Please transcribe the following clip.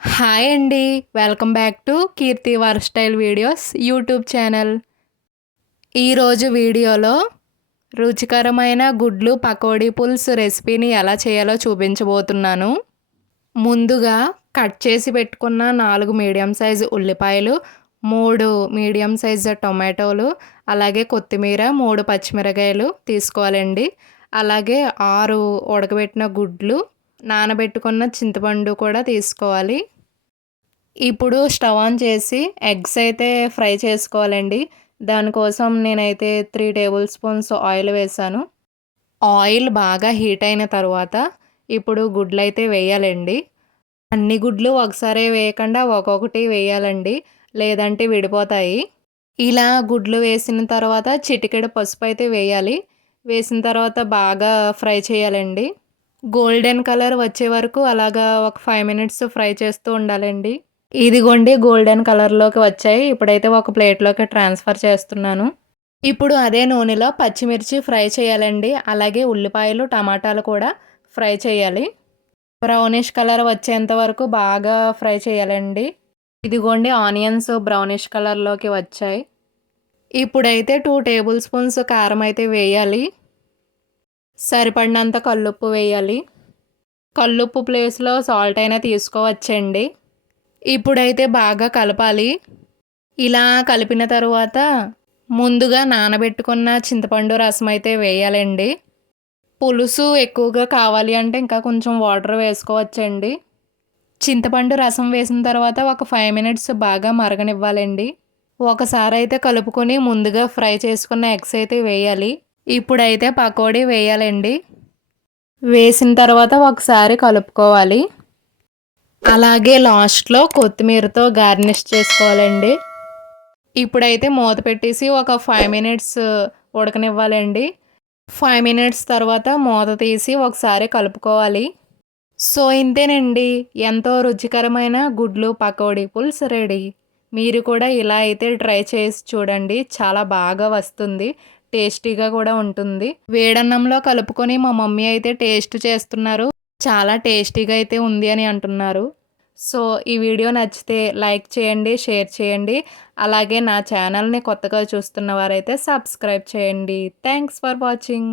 Hi అండి. Welcome back to Keerthi వర్ style videos YouTube channel. ఈరోజు వీడియోలో రుచికరమైన గుడ్లు పకోడీ పులుసు రెసిపీని ఎలా చేయాలో చూపించబోతున్నాను. ముందుగా కట్ చేసి పెట్టుకున్న నాలుగు మీడియం సైజు ఉల్లిపాయలు మూడు మీడియం సైజు టొమాటోలు అలాగే కొత్తిమీర మూడు పచ్చిమిరకాయలు తీసుకోవాలండి. అలాగే ఆరు ఉడకబెట్టిన గుడ్లు నానబెట్టుకున్న చింతపండు కూడా తీసుకోవాలి. ఇప్పుడు స్టవ్ ఆన్ చేసి ఎగ్స్ అయితే ఫ్రై చేసుకోవాలండి. దానికోసం నేనైతే త్రీ టేబుల్ స్పూన్స్ ఆయిల్ వేసాను. ఆయిల్ బాగా హీట్ అయిన తర్వాత ఇప్పుడు గుడ్లు అయితే వేయాలండి. అన్ని గుడ్లు ఒకసారి వేయకుండా ఒక్కొక్కటి వేయాలండి. లేదంటే విడిపోతాయి. ఇలా గుడ్లు వేసిన తర్వాత చిటికెడు పసుపు అయితే వేయాలి. వేసిన తర్వాత బాగా ఫ్రై చేయాలండి. గోల్డెన్ కలర్ వచ్చే వరకు అలాగా ఒక ఫైవ్ మినిట్స్ ఫ్రై చేస్తూ ఉండాలండి. ఇదిగోండి గోల్డెన్ కలర్లోకి వచ్చాయి. ఇప్పుడైతే ఒక ప్లేట్లోకి ట్రాన్స్ఫర్ చేస్తున్నాను. ఇప్పుడు అదే నూనెలో పచ్చిమిర్చి ఫ్రై చేయాలండి. అలాగే ఉల్లిపాయలు టమాటాలు కూడా ఫ్రై చేయాలి. బ్రౌనిష్ కలర్ వచ్చేంత వరకు బాగా ఫ్రై చేయాలండి. ఇదిగోండి ఆనియన్స్ బ్రౌనిష్ కలర్లోకి వచ్చాయి. ఇప్పుడైతే టూ టేబుల్ స్పూన్స్ కారం అయితే వేయాలి. సరిపడినంత కల్లుప్పు వేయాలి. కల్లుప్పు ప్లేస్లో సాల్ట్ అయినా తీసుకోవచ్చండి. ఇప్పుడైతే బాగా కలపాలి. ఇలా కలిపిన తర్వాత ముందుగా నానబెట్టుకున్న చింతపండు రసం అయితే వేయాలండి. పులుసు ఎక్కువగా కావాలి అంటే ఇంకా కొంచెం వాటర్ వేసుకోవచ్చండి. చింతపండు రసం వేసిన తర్వాత ఒక ఫైవ్ మినిట్స్ బాగా మరగనివ్వాలండి. ఒకసారి అయితే కలుపుకొని ముందుగా ఫ్రై చేసుకున్న ఎగ్స్ అయితే వేయాలి. ఇప్పుడైతే పకోడీ వేయాలండి. వేసిన తర్వాత ఒకసారి కలుపుకోవాలి. అలాగే లాస్ట్లో కొత్తిమీరతో గార్నిష్ చేసుకోవాలండి. ఇప్పుడైతే మూత పెట్టేసి ఒక ఫైవ్ మినిట్స్ ఉడకనివ్వాలండి. ఫైవ్ మినిట్స్ తర్వాత మూత తీసి ఒకసారి కలుపుకోవాలి. సో ఇంతేనండి. ఎంతో రుచికరమైన గుడ్లు పకోడీ పుల్స్ రెడీ. మీరు కూడా ఇలా అయితే ట్రై చేసి చూడండి. చాలా బాగా వస్తుంది. టేస్టీగా కూడా ఉంటుంది. వేడన్నంలో కలుపుకొని మా మమ్మీ అయితే టేస్ట్ చేస్తున్నారు. చాలా టేస్టీగా అయితే ఉంది అని అంటున్నారు. సో ఈ వీడియో నచ్చితే లైక్ చేయండి షేర్ చేయండి. అలాగే నా ఛానల్ని కొత్తగా చూస్తున్న వారైతే సబ్స్క్రైబ్ చేయండి. Thanks for watching.